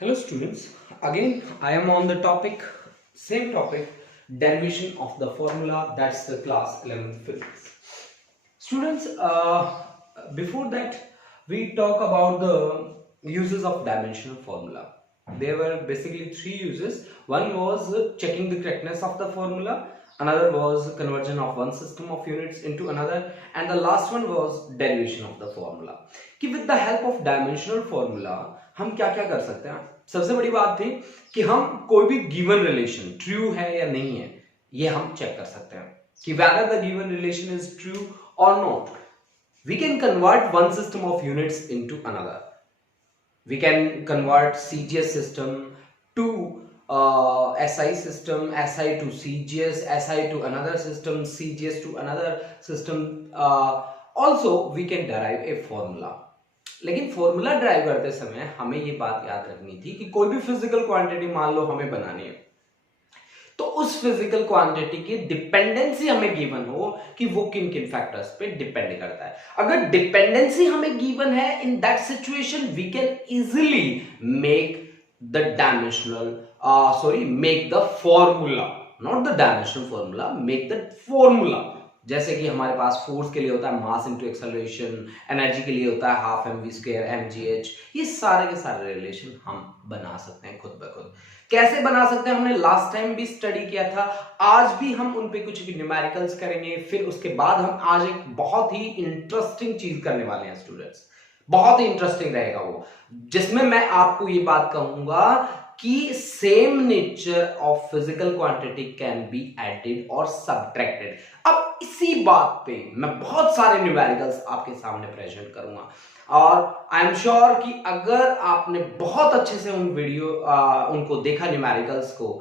Hello students, again I am on the same topic, derivation of the formula, that's the class 11th physics. Students, before that we talk about the uses of dimensional formula. There were basically three uses. One was checking the correctness of the formula, another was conversion of one system of units into another, and the last one was derivation of the formula. कि with the help of dimensional formula हम क्या क्या कर सकते हैं. सबसे बड़ी बात थी कि हम कोई भी गिवन रिलेशन ट्रू है या नहीं है ये हम चेक कर सकते हैं कि whether the given relation is true or not. We can convert one system of units into another. We can convert CGS system to SI system, SI to CGS, SI to another system, CGS to another system. Also we can derive a formula. लेकिन formula drive करते समय हमें ये बात याद रखनी थी कि कोई भी फिजिकल क्वांटिटी मान लो हमें बनानी है तो उस फिजिकल क्वांटिटी की डिपेंडेंसी हमें गिवन हो कि वो किन किन फैक्टर्स पे डिपेंड करता है. अगर डिपेंडेंसी हमें गिवन है, in that situation we can easily make the make the formula, not the dimensional formula, make the formula. जैसे कि हमारे पास फोर्स के लिए होता है मास इनटू एक्सेलरेशन, एनर्जी के लिए होता है हाफ mv स्क्वायर mgh. ये सारे के सारे रिलेशन हम बना सकते हैं खुद ब खुद. कैसे बना सकते हैं हमने लास्ट टाइम भी स्टडी किया था. आज भी हम उन पे कुछ भी न्यूमेरिकल्स करेंगे. फिर उसके बाद हम आज एक बहुत ही इंटरेस्टिंग चीज करने वाले हैं स्टूडेंट्स. बहुत ही इंटरेस्टिंग रहेगा वो, जिसमें मैं आपको ये बात कहूंगा कि same nature of physical quantity can be added और सब्ट्रैक्टेड. अब इसी बात पे मैं बहुत सारे न्यूमेरिकल्स आपके सामने प्रेजेंट करूंगा और आई एम श्योर कि अगर आपने बहुत अच्छे से उनको देखा न्यूमेरिकल्स को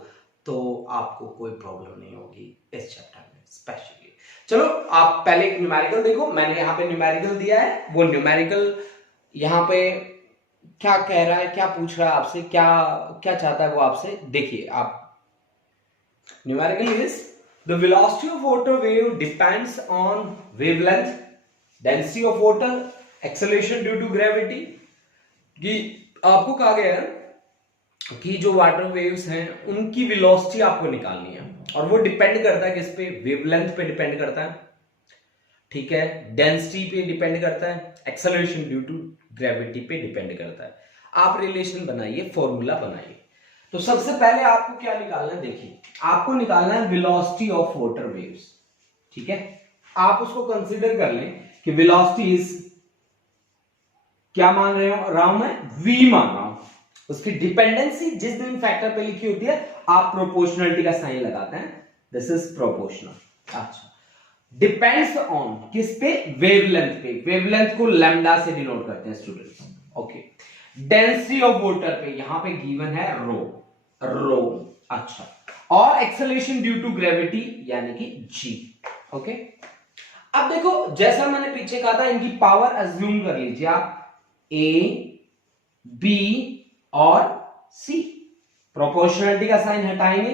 तो आपको कोई प्रॉब्लम नहीं होगी इस चैप्टर में स्पेशली. चलो आप पहले एक न्यूमेरिकल देखो. मैंने यहाँ पे न्यूमेरिकल दिया है. वो न्यूमेरिकल यहाँ पे क्या कह रहा है, क्या पूछ रहा है आपसे, क्या क्या चाहता है वो आपसे. देखिए आप, numerical is the velocity of water wave depends on wavelength, density of water, acceleration due to gravity. कि आपको कहा गया है कि जो वाटर वेव्स हैं उनकी वेलोसिटी आपको निकालनी है और वो डिपेंड करता है किस पे, वेवलेंथ पे डिपेंड करता है, ठीक है, डेंसिटी पे डिपेंड करता है, एक्सेलरेशन ड्यू टू ग्रेविटी पे डिपेंड करता है. आप रिलेशन बनाइए, फॉर्मूला बनाइए. तो सबसे पहले आपको क्या निकालना है, देखिए आपको निकालना है वेलोसिटी ऑफ वाटर वेव्स. ठीक है, आप उसको कंसीडर कर लें कि वेलोसिटी इज, क्या मान रहा हूं मैं, v मान रहा हूं. उसकी डिपेंडेंसी जिस दिन फैक्टर पे लिखी होती है आप प्रोपोर्शनलिटी का साइन लगाते हैं. This is proportional. अच्छा, डिपेंड्स ऑन किस पे, वेवलेंथ पे. वेवलेंथ को लैम्डा से डिनोट करते हैं students. Okay, density of water पे यहां पे गिवन है रो. अच्छा, और एक्सेलरेशन ड्यू टू ग्रेविटी यानी कि g. ओके, अब देखो जैसा मैंने पीछे कहा था, इनकी पावर अज्यूम कर लीजिए आप, a b और c. प्रोपोर्शनलिटी का साइन हटाएंगे,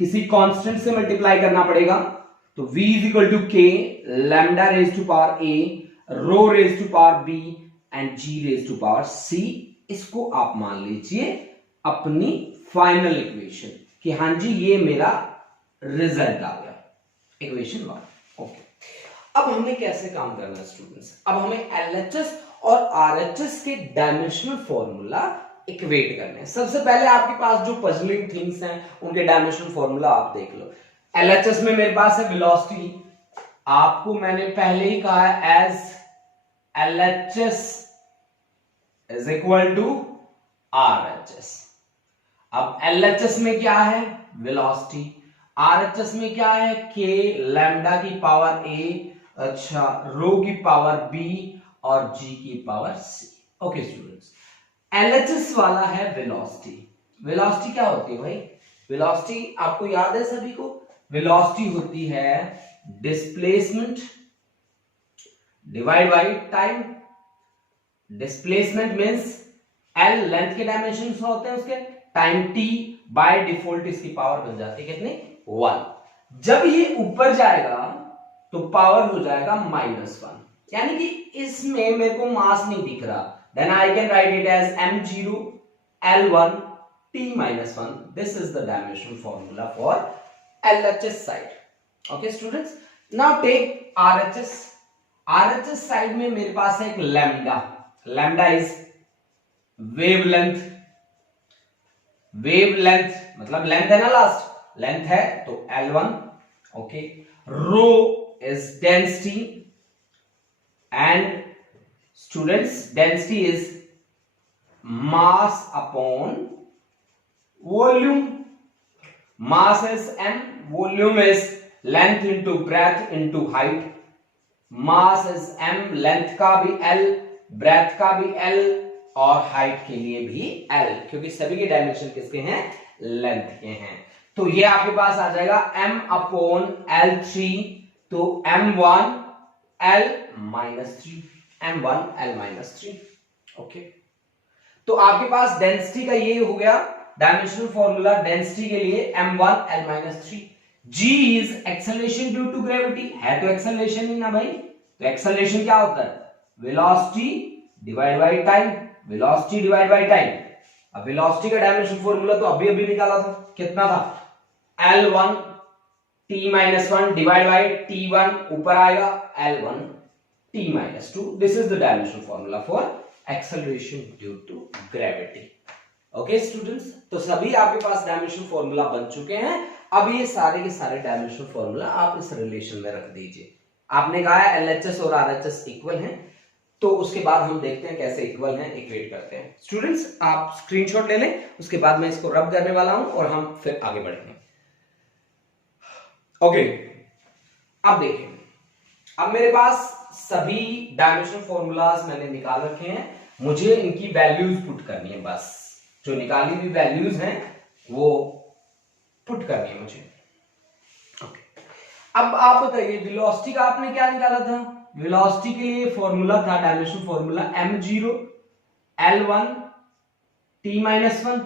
किसी कांस्टेंट से मल्टीप्लाई करना पड़ेगा. तो v is equal to k lambda raise to power a, rho raise to power b and g raise to power c. इसको आप मान लीजिए अपनी फाइनल इक्वेशन कि हाँ जी ये मेरा रिजल्ट आ गया, इक्वेशन 1. ओके, अब हमें कैसे काम करना है स्टूडेंट्स. अब हमें LHS और RHS के डायमेंशनल फॉर्मूला इक्वेट करने हैं. सबसे पहले आपके पास जो पजलिंग थिंग्स हैं उनके डायमेंशनल फॉर्मूला आप देख लो. LHS में मेरे पास है वेलोसिटी. आपको मैंने पहले ही कहा है as LHS is equal to RHS. अब LHS में क्या है, वेलोसिटी. RHS में क्या है, k लैम्डा की पावर a, अच्छा, रो की पावर b और g की power c. Okay students, LHS वाला है वेलोसिटी. वेलोसिटी क्या होती है भाई, वेलोसिटी आपको याद है सभी को, वेलोसिटी होती है displacement divide by time. Displacement means L length के डायमेंशंस होते हैं उसके, टाइम t बाय डिफॉल्ट इसकी पावर बन जाती है कितनी, 1. जब ये ऊपर जाएगा तो पावर हो जाएगा -1, यानी कि इसमें मेरे को मास नहीं दिख रहा. Then I can write it as m0 L1 T minus 1. This is the dimension formula for LHS side. Okay students, now take RHS. RHS side में मेरे पास है एक lambda. Lambda is wavelength. Wavelength मतलब लेंथ है ना, last length है तो L1. Okay, rho is density and students density is mass upon volume. Mass is m, volume is length into breadth into height. Mass is m, length का भी l, breath का भी l और height के लिए भी l, क्योंकि सभी के डायमेंशन किसके हैं, लेंथ के हैं. तो ये आपके पास आ जाएगा m अपॉन L3, तो m1 L minus 3, m1 L minus 3. Okay, तो आपके पास डेंसिटी का ये हो गया डायमेंशनल फॉर्मूला. डेंसिटी के लिए m1 L minus 3. g is acceleration due to gravity. है तो एक्सेलरेशन ही ना भाई, तो एक्सेलरेशन क्या होता है, velocity divide by time. Velocity divide by time. अब वेलोसिटी का डायमेंशन फॉर्मूला तो अभी अभी निकाला था, कितना था, L1 T minus 1 divide by T1, ऊपर आएगा L1 T minus 2. This is the dimension formula for acceleration due to gravity. Okay students, तो सभी आपके पास डायमेंशन फॉर्मूला बन चुके हैं. अब ये सारे के सारे डायमेंशन फॉर्मूला आप इस रिलेशन में रख दीजिए. आपने कहा है LHS और RHS इक्वल हैं, तो उसके बाद हम देखते हैं कैसे इक्वल हैं, इक्वेट करते हैं. स्टूडेंट्स आप स्क्रीनशॉट ले लें, उसके बाद मैं इसको रब करने वाला हूं और हम फिर आगे बढ़ेंगे. ओके, अब देखिए, अब मेरे पास सभी डायमेंशन फॉर्मूलाज मैंने निकाल रखे हैं. मुझे इनकी वैल्यूज पुट करनी है, बस जो निकाली हुई वैल्यूज हैं वो पुट करनी है मुझे. ओके, अब आप बताइए वेलोसिटी का आपने क्या निकाला था. वेलोसिटी के लिए फॉर्मूला था, dimension formula m0 L1 T minus 1.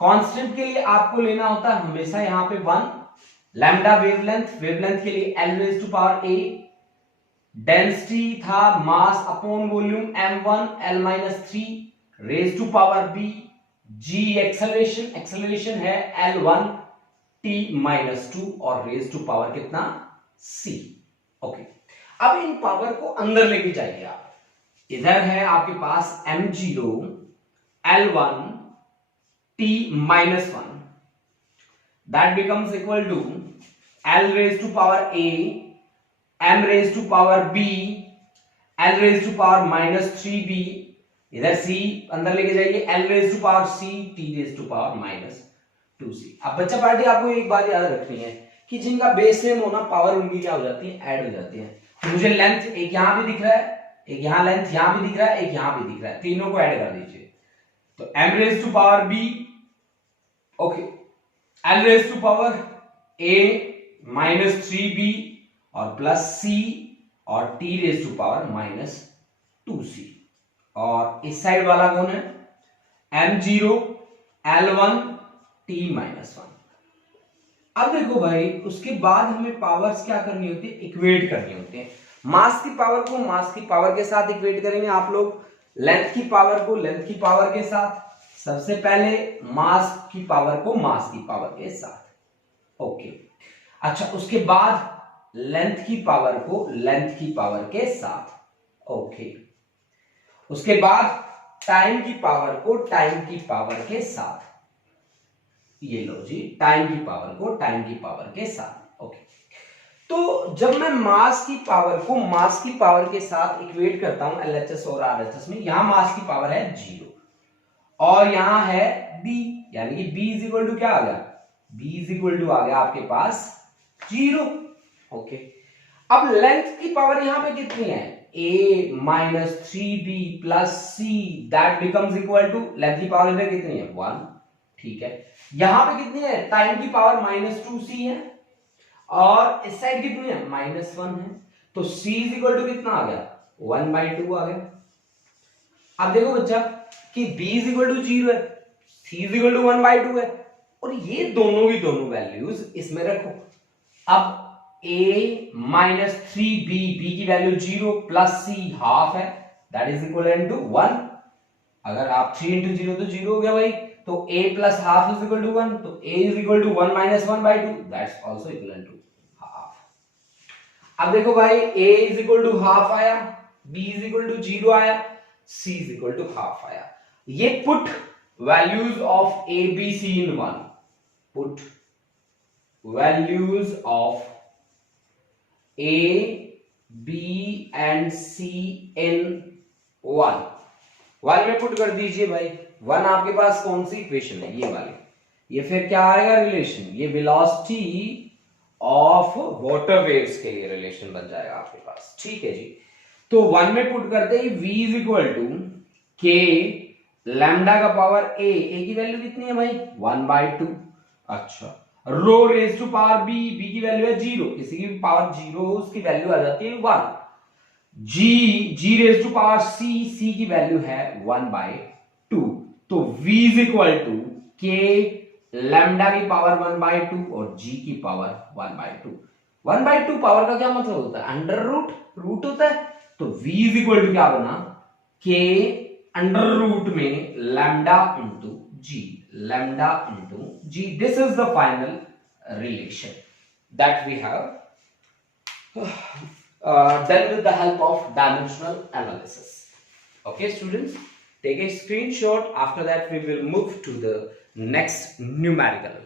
Constant के लिए आपको लेना होता है हमेशा यहां पे 1. लैम्डा वेवलेंथ, वेवलेंथ के लिए L raise to power a. Density था mass upon volume m1 L minus 3 raise to power b. g acceleration, acceleration है L1 T माइनस 2 और रेज़ टू पावर कितना, c. ओके, अब इन पावर को अंदर लेके जाइए आप. इधर है आपके पास m0 L1 T minus 1, that becomes equal to L raised to power a, m raised to power b, L raised to power minus 3b. इधर c अंदर लेके जाइए, L raised to power c, T raised to power minus 2c. अब बच्चा party आपको एक बात याद रखनी है कि जिनका बेस सेम होना, पावर उनकी क्या हो जाती है, ऐड हो जाती है. तो मुझे लेंथ एक यहां भी दिख रहा है, एक यहां लेंथ यहां भी दिख रहा है, एक यहां भी दिख रहा है, तीनों को ऐड कर दीजिए. तो m raised to power b, okay, L raised to power a minus 3b और प्लस c और T raised to power minus 2c. और इस साइड वाला कौन है, m0 L1 T माइनस 1. अब देखो भाई, उसके बाद हमें पावर्स क्या करनी होती है, इक्वेट करनी होती है. मास की पावर को मास की पावर के साथ इक्वेट करेंगे आप लोग, लेंथ की पावर को लेंथ की पावर के साथ. सबसे पहले मास की पावर को मास की पावर के साथ. ओके, अच्छा, उसके बाद लेंथ की पावर को लेंथ की पावर के साथ. ओके, उसके बाद टाइम की पावर को टाइम की पावर के साथ. ये लो जी, टाइम की पावर को टाइम की पावर के साथ. ओके, तो जब मैं मास की पावर को मास की पावर के साथ इक्वेट करता हूं LHS और RHS में, यहां मास की पावर है 0 और यहां है b, यानी कि b इज इक्वल टू क्या आ गया, b इज इक्वल टू आ गया आपके पास 0. ओके, अब लेंथ की पावर यहां पे कितनी है, a minus 3b plus c, that becomes equal to, length की पावर इधर कितनी है 1. ठीक है, यहां पे कितनी है, टाइम की पावर माइनस 2c है और इस साइड कितनी है, माइनस 1 है. तो c इज इक्वल टू कितना आ गया, 1/2 आ गया. अब देखो बच्चा कि b इज इक्वल टू 0 है, c इज इक्वल टू 1/2 है और ये दोनों की दोनों वैल्यूज इसमें रखो. अब a माइनस 3b, b की वैल्यू 0 प्लस c हाफ है, दैट इज इक्वल टू 1. अगर आप 3 into 0 तो 0 हो गया भाई, तो a plus half is equal to 1, तो a is equal to 1 minus 1 by 2, that's also equal to half. अब देखो भाई a is equal to half आया, b is equal to 0 आया, c is equal to half आया. ये put values of a b c in 1, put values of a b and c in 1 में put कर दीजिए भाई. 1 आपके पास कौन सी इक्वेशन है, ये वाली. ये फिर क्या आएगा रिलेशन, ये वेलोसिटी ऑफ वाटर वेव्स के लिए रिलेशन बन जाएगा आपके पास. ठीक है जी. तो 1 में पुट करते ही v is equal to k lambda का पावर a की वैल्यू कितनी है भाई 1/2. अच्छा, rho raise to power b की वैल्यू है 0, किसी की भी पावर 0 उसकी वैल्यू आ जाती है 1. g raise to power c की वैल्यू है 1/2. तो v is equal to k lambda की पावर 1/2 और g की पावर 1/2. 1/2 पावर का क्या मतलब होता है, अंडर रूट होता है. तो v इज इक्वल टू क्या बना, k अंडर रूट में lambda into g, lambda into g. This is the final relation that we have done with the help of dimensional analysis. Okay students, take a screenshot. After that we will move to the next numerical.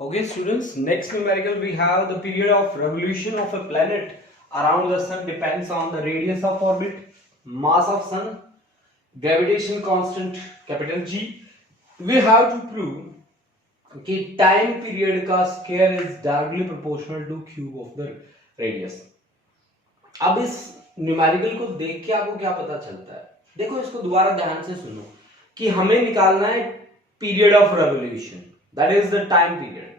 Okay students, next numerical we have the period of revolution of a planet around the sun depends on the radius of orbit, mass of sun, gravitation constant capital G. We have to prove कि time period का square is directly proportional two cube of the radius. अब इस numerical को देख के आपको क्या पता चलता है, देखो इसको दोबारा ध्यान से सुनो कि हमें निकालना है period of revolution, that is the time period.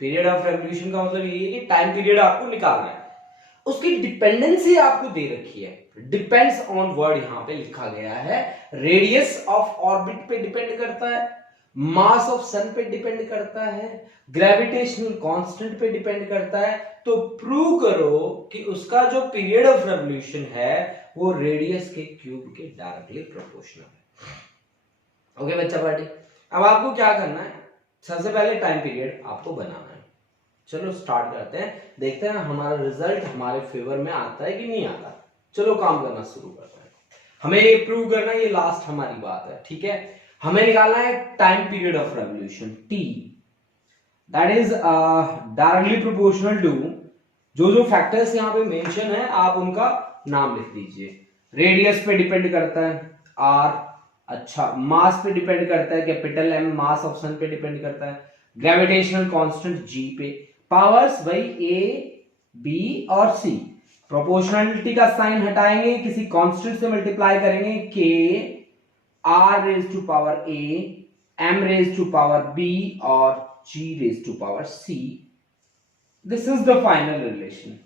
Period of revolution का मतलब ये है कि टाइम पीरियड आपको निकालना है. उसकी डिपेंडेंसी आपको दे रखी है, डिपेंड्स ऑन वर्ड यहां पे लिखा गया है. रेडियस ऑफ ऑर्बिट पे डिपेंड करता है, मास ऑफ सन पे डिपेंड करता है, ग्रेविटेशनल कांस्टेंट पे डिपेंड करता है. तो प्रूव करो कि उसका जो पीरियड ऑफ रेवोल्यूशन है वो रेडियस के क्यूब के डायरेक्टली प्रोपोर्शनल है. ओके बच्चा पार्टी, अब आपको क्या करना है, सबसे पहले टाइम पीरियड आपको बनाना है. चलो स्टार्ट करते हैं, देखते हैं हमारा रिजल्ट हमारे फेवर में आता है कि नहीं आता. चलो काम करना शुरू करते हैं. हमें ये प्रूव करना है, ये लास्ट हमारी बात है. ठीक है, हमें निकालना है time period of revolution t, that is directly proportional to जो फैक्टर्स यहां पे मेंशन है आप उनका नाम लिख दीजिए. रेडियस पे डिपेंड करता है r, अच्छा मास पे डिपेंड करता है capital M, mass of sun पे डिपेंड करता है, ग्रेविटेशनल कांस्टेंट g पे, पावर्स भाई a b और c. प्रोपोर्शनलिटी का साइन हटाएंगे, किसी कांस्टेंट से मल्टीप्लाई करेंगे, k r raise to power a, m raise to power b और g raise to power c. This is the final relation.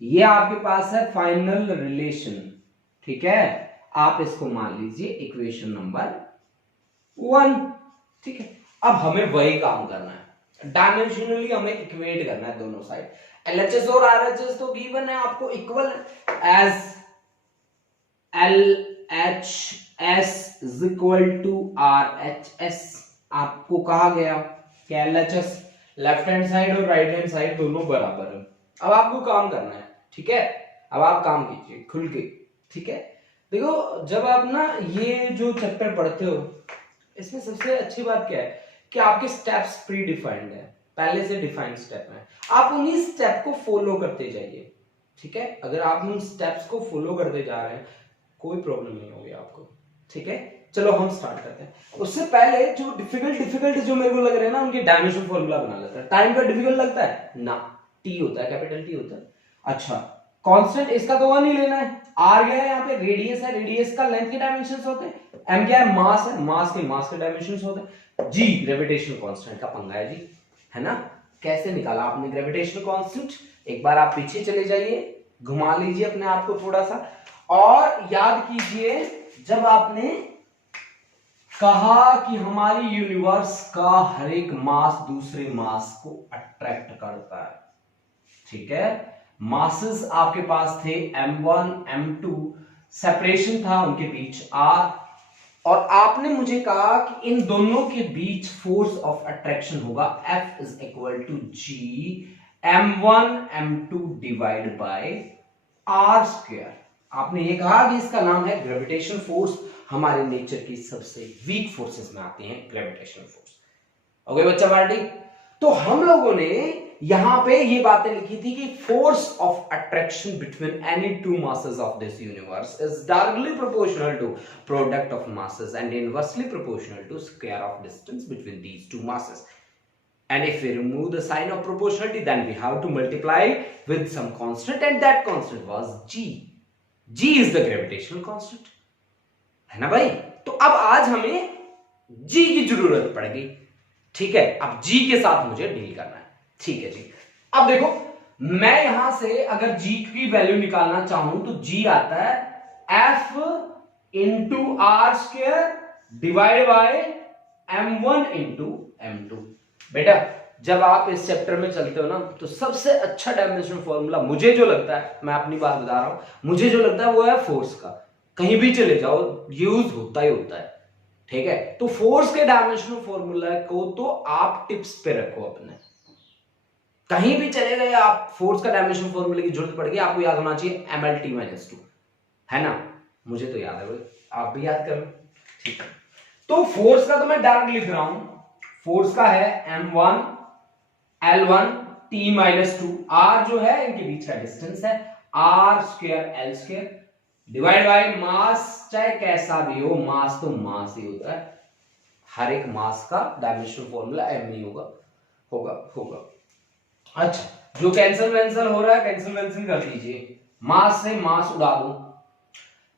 ये आपके पास है फाइनल रिलेशन. ठीक है, आप इसको मान लीजिए इक्वेशन नंबर 1. ठीक है, अब हमें वही काम करना है, डायमेंशनली हमें इक्वेट करना है दोनों साइड. LHS और RHS तो गिवन है आपको, equal as LHS is equal to RHS. आपको कहा गया कि LHS लेफ्ट हैंड साइड और राइट हैंड साइड दोनों बराबर है. अब आपको काम करना है. ठीक है, अब आप काम कीजिए खुल के. ठीक है, देखो जब आप ना ये जो चैप्टर पढ़ते हो इसमें सबसे अच्छी बात क्या है कि आपके स्टेप्स प्री डिफाइंड है, पहले से डिफाइंड स्टेप है. आप उन्हीं स्टेप को फॉलो करते जाइए. ठीक है, अगर आप उन स्टेप्स को फॉलो करते जा रहे हैं कोई प्रॉब्लम नहीं होगी आपको. ठीक है, चलो हम स्टार्ट करते हैं. उससे पहले जो डिफिकल्ट जो मेरे को लग रहे हैं ना उनके डायमेंशन फॉर्मूला बना लेते हैं. टाइम का डिफिकल्ट लगता है ना, टी होता है, कैपिटल टी होता है. अच्छा, कांस्टेंट इसका तो 1 ही लेना है. आर गया है यहाँ पे, रेडियस है, रेडियस का लेंथ के डायमेंशंस होते हैं. एम क्या है, मास है, मास के डायमेंशंस होते हैं. जी ग्रेविटेशनल कांस्टेंट का पंगा है जी, है ना. कैसे निकाला आपने ग्रेविटेशनल कांस्टेंट, एक बार आप पीछे चले जाइए, घुमा लीजिए अपने आप को थोड़ा सा और याद कीजिए जब आपने कहा कि हमारी यूनिवर्स का हर एक मास दूसरे मास को अट्रैक्ट करता है. ठीक है, मासेस आपके पास थे m1 m2, सेपरेशन था उनके बीच r, और आपने मुझे कहा कि इन दोनों के बीच फोर्स ऑफ अट्रैक्शन होगा F is equal to G m1 m2 divide by r square. आपने ये कहा कि इसका नाम है ग्रेविटेशन फोर्स, हमारे नेचर की सबसे वीक फोर्सेस में आती हैं ग्रेविटेशनल फोर्स। ओके बच्चा पार्टी, तो हम लोगों ने यहां पे ये बातें लिखी थी कि force of attraction between any two masses of this universe is directly proportional to product of masses and inversely proportional to square of distance between these two masses. And if we remove the sign of proportionality, then we have to multiply with some constant, and that constant was G. G is the gravitational constant. है ना भाई? तो अब आज हमें G की जरूरत पड़ेगी, ठीक है? अब G के साथ मुझे डील करना है, ठीक है जी। अब देखो, मैं यहां से अगर G की वैल्यू निकालना चाहूं तो G आता है F into r square divide by m1 into m2। बेटा जब आप इस चैप्टर में चलते हो ना, तो सबसे अच्छा डायमेंशन फॉर्मूला मुझे जो लगता है, मैं अपनी बात बता रहा हूं, मुझे जो लगता है वो है फोर्स का। कहीं भी चले जाओ यूज होता ही होता है, ठीक है? तो फोर्स के डायमेंशनल फॉर्मूला को तो आप टिप्स पे रखो अपने, कहीं भी चले गए आप, फोर्स का डायमेंशनल फॉर्मूले की जरूरत पड़ेगी, आपको याद होना चाहिए MLT-2, है ना? मुझे तो याद है भाई, आप भी याद करो, ठीक है? तो फोर्स का तो मैं डायरेक्ट लिख रहा हूं, फोर्स का है m1 L1 T-2, r जो है इनके बीच का डिस्टेंस है, r square L square divide by mass, चाहे कैसा भी हो, मास तो मास ही होता है, हर एक मास का डायमेंशनल फॉर्मूला m ही होगा। अच्छा, जो कैंसिल हो रहा है कैंसिल कर दीजिए, मास से मास उड़ा दो,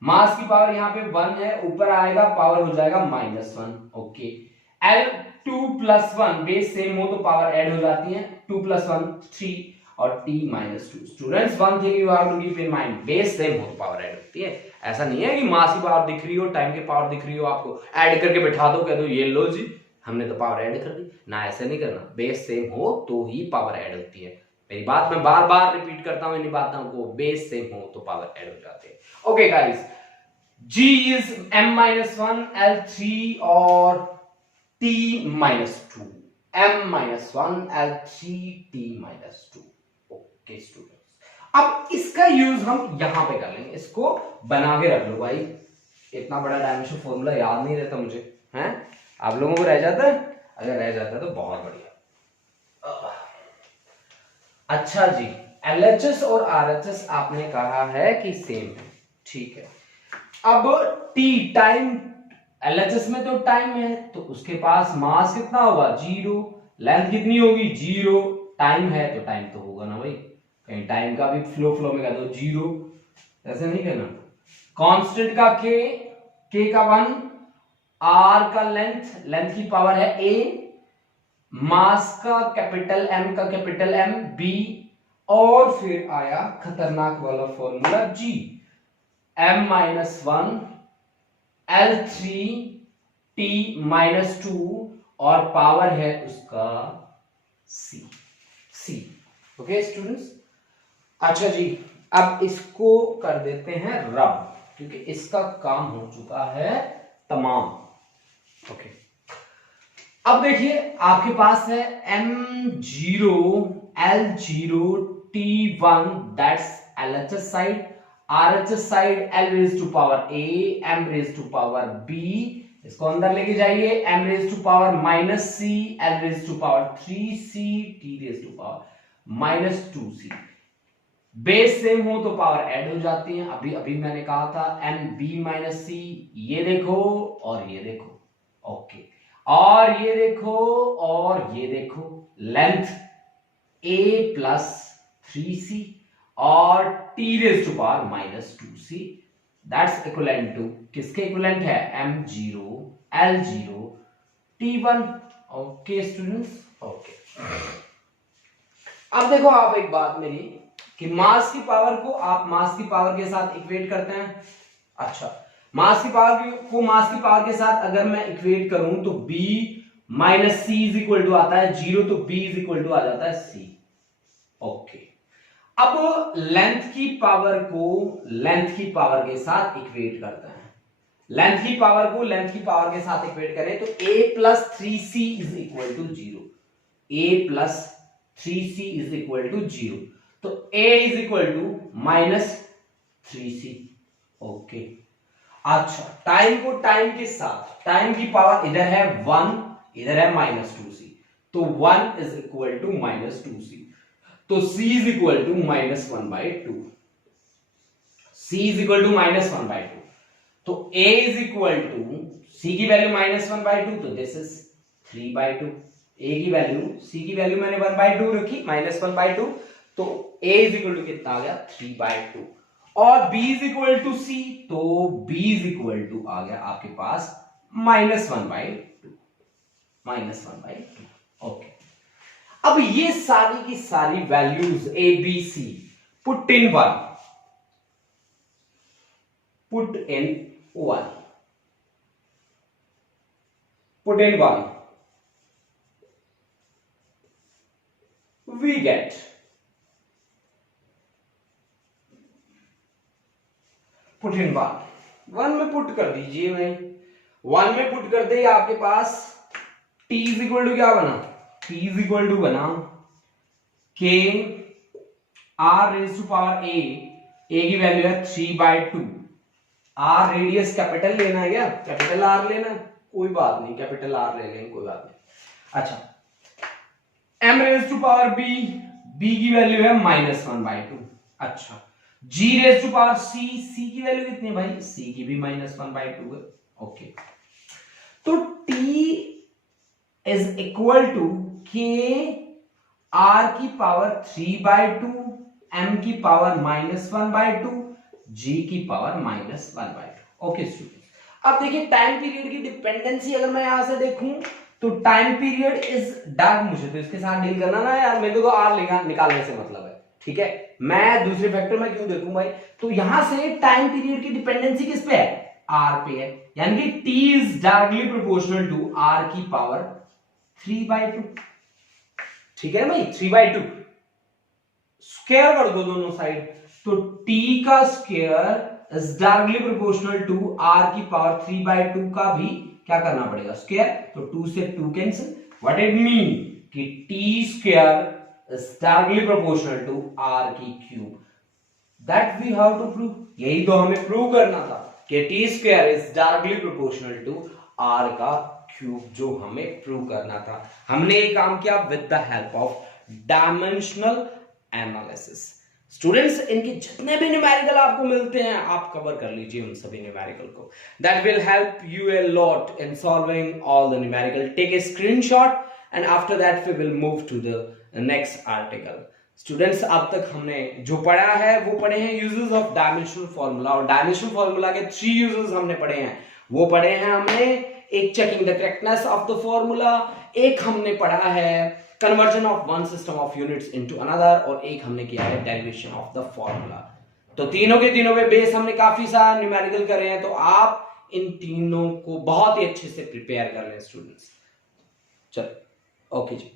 मास की पावर यहाँ पे 1 है, ऊपर आएगा पावर हो जाएगा -1। ओके, L2 + 1 बेस सेम हो तो पावर ऐड हो जाती है, 2 + 1 3 और T-2। Students one thing you have to keep in mind, base same हो तो पावर ऐड होती है। ऐसा नहीं है कि मास की पावर दिख रही हो, टाइम की पावर दिख रही हो, आपको ऐड करके बैठा दो, कह दो ये लो जी हमने तो पावर ऐड कर दी ना, ऐसे नहीं करना। बेस सेम हो तो ही पावर ऐड होती है, मेरी बात मैं बार बार रिपीट करता हूं इन बातों को, बेस सेम हो तो पावर ऐड हो जाती है। Okay guys, G is m-1 L3 और T-2, m-1 L3 T-2। Okay students, अब इसका यूज हम यहां पे कर लेंगे, इसको बना के रख लो भाई, इतना बड़ा डायमेंशन फॉर्मूला याद नहीं रहता मुझे, हैं? आप लोगों को रह जाता है? अगर रह जाता है तो बहुत बढ़िया। अच्छा जी, LHS और RHS आपने कहा है कि सेम है, ठीक है। अब T टाइम, LHS में तो टाइम है, तो उसके पास मास कितना होगा 0, लेंथ कितनी होगी 0, टाइम है तो टाइम तो होगा ना भाई, कहीं टाइम का भी फ्लो में कह दो 0, ऐसे नहीं करना। कांस्टेंट का K का 1, R का लेंथ की पावर है A, मास का कैपिटल M का कैपिटल M B, और फिर आया खतरनाक वाला formula G, m-1 L3 T-2 और पावर है उसका C। ओके स्टूडेंट्स, अच्छा जी, अब इसको कर देते हैं रब, क्योंकि इसका काम हो चुका है तमाम। ओके, अब देखिए आपके पास है m0 L0 T1, that's LHS side, RHS side L raised to power A, M raised to power B, इसको अंदर लेके जाइए, M raised to power -C, L raised to power 3C, T raised to power -2C। Base same हो तो power add हो जाती है, अभी मैंने कहा था MB-C, ये देखो और ये देखो, ओके, और ये देखो और ये देखो, लेंथ A + 3C और T raised to power -2C, that's equivalent to, किसके इक्विवेलेंट है m0 L0 T1। Okay students, okay. अब देखो आप एक बात मेरी, कि मास की पावर को आप मास की पावर के साथ इक्वेट करते हैं। अच्छा, मास की पावर को मास की पावर के साथ अगर मैं इक्वेट करूं तो B - C = आता है 0, तो B = आ जाता है C। ओके, अब लेंथ की पावर के साथ इक्वेट करते हैं। लेंथ की पावर के साथ इक्वेट करें तो a plus 3c is equal to 0। a plus 3c is equal to 0। तो a is equal to minus 3c। Okay, अच्छा टाइम को टाइम के साथ, टाइम की पावर इधर है 1, इधर है माइनस 2c, तो 1 is equal to minus 2c। तो c is equal to minus 1/2। c is equal to minus 1/2। तो a is equal to, c की वैल्यू माइनस 1/2, तो दिस इज 3/2। a की वैल्यू, c की वैल्यू मैंने 1/2 रखी, माइनस 1/2, तो a इज इक्वल टू कितना आ गया 3/2। और b is equal to c, तो b इज इक्वल टू आ गया आपके पास माइनस 1/2, माइनस 1/2। ओके, अब ये सारी की सारी values a b c put in 1, put in 1, put in 1, we get put in 1 में पुट कर दीजिए भाई। 1 में पुट कर दे, आपके पास t इज इक्वल टू क्या बना, t इज इक्वल टू बना k r raise to power a की वैल्यू है 3/2। आर रेडियस कैपिटल लेना है क्या, कैपिटल आर लेना है, कोई बात नहीं, कैपिटल आर ले लेंगे, कोई बात नहीं। अच्छा, m raise to power b की वैल्यू है माइनस 1/2। अच्छा, g raise to power c की वैल्यू कितनी है भाई, c की भी माइनस 1/2 है। ओके, तो t is equal to k r की पावर 3/2, m की पावर माइनस 1/2, g की पावर माइनस 1/2। ओके स्टूडेंट्स, अब देखिए टाइम पीरियड की डिपेंडेंसी अगर मैं यहां से देखूं तो टाइम पीरियड इज डार्क, मुझे तो इसके साथ डील करना ना यार, मेरे को तो आर निकालने से मतलब है, ठीक है, मैं दूसरे फैक्टर में क्यों देखूं भाई। तो यहां से टाइम पीरियड की डिपेंडेंसी किस पे है, आर पे है, यानी कि t is directly proportional to r की पावर 3/2। ठीक है ना भाई, 3/2 स्क्वायर कर दो दोनों साइड, तो t का square is directly proportional to r की पावर 3/2 का भी क्या करना पड़ेगा, स्क्वायर, तो 2 से 2 कैंसिल। व्हाट इट मीन कि t square is directly proportional to r की cube. That we have to prove, यही तो हमें प्रूव करना था कि t square is directly proportional to r का क्यूब, जो हमें प्रूव करना था। हमने ये काम किया with the help of dimensional analysis. Students, इनके जितने भी न्यूमेरिकल आपको मिलते हैं आप कवर कर लीजिए उन सभी न्यूमेरिकल को। That will help you a lot in solving all the numerical. Take a screenshot and after that we will move to the next article. Students, अब तक हमने जो पढ़ा है वो पढ़े हैं यूजेस ऑफ डायमेंशनल फार्मूला, और डायमेंशनल फार्मूला के 3 यूजेस हमने पढ़े हैं। वो पढ़े हैं हमने, एक checking the correctness of the formula, एक हमने पढ़ा है conversion of one system of units into another, और एक हमने किया है डेरिवेशन ऑफ द फार्मूला। तो तीनों के तीनों पे बेस हमने काफी सारा न्यूमेरिकल करे हैं, तो आप इन तीनों को बहुत ही अच्छे से प्रिपेयर कर लें स्टूडेंट्स। चलो, ओके जी।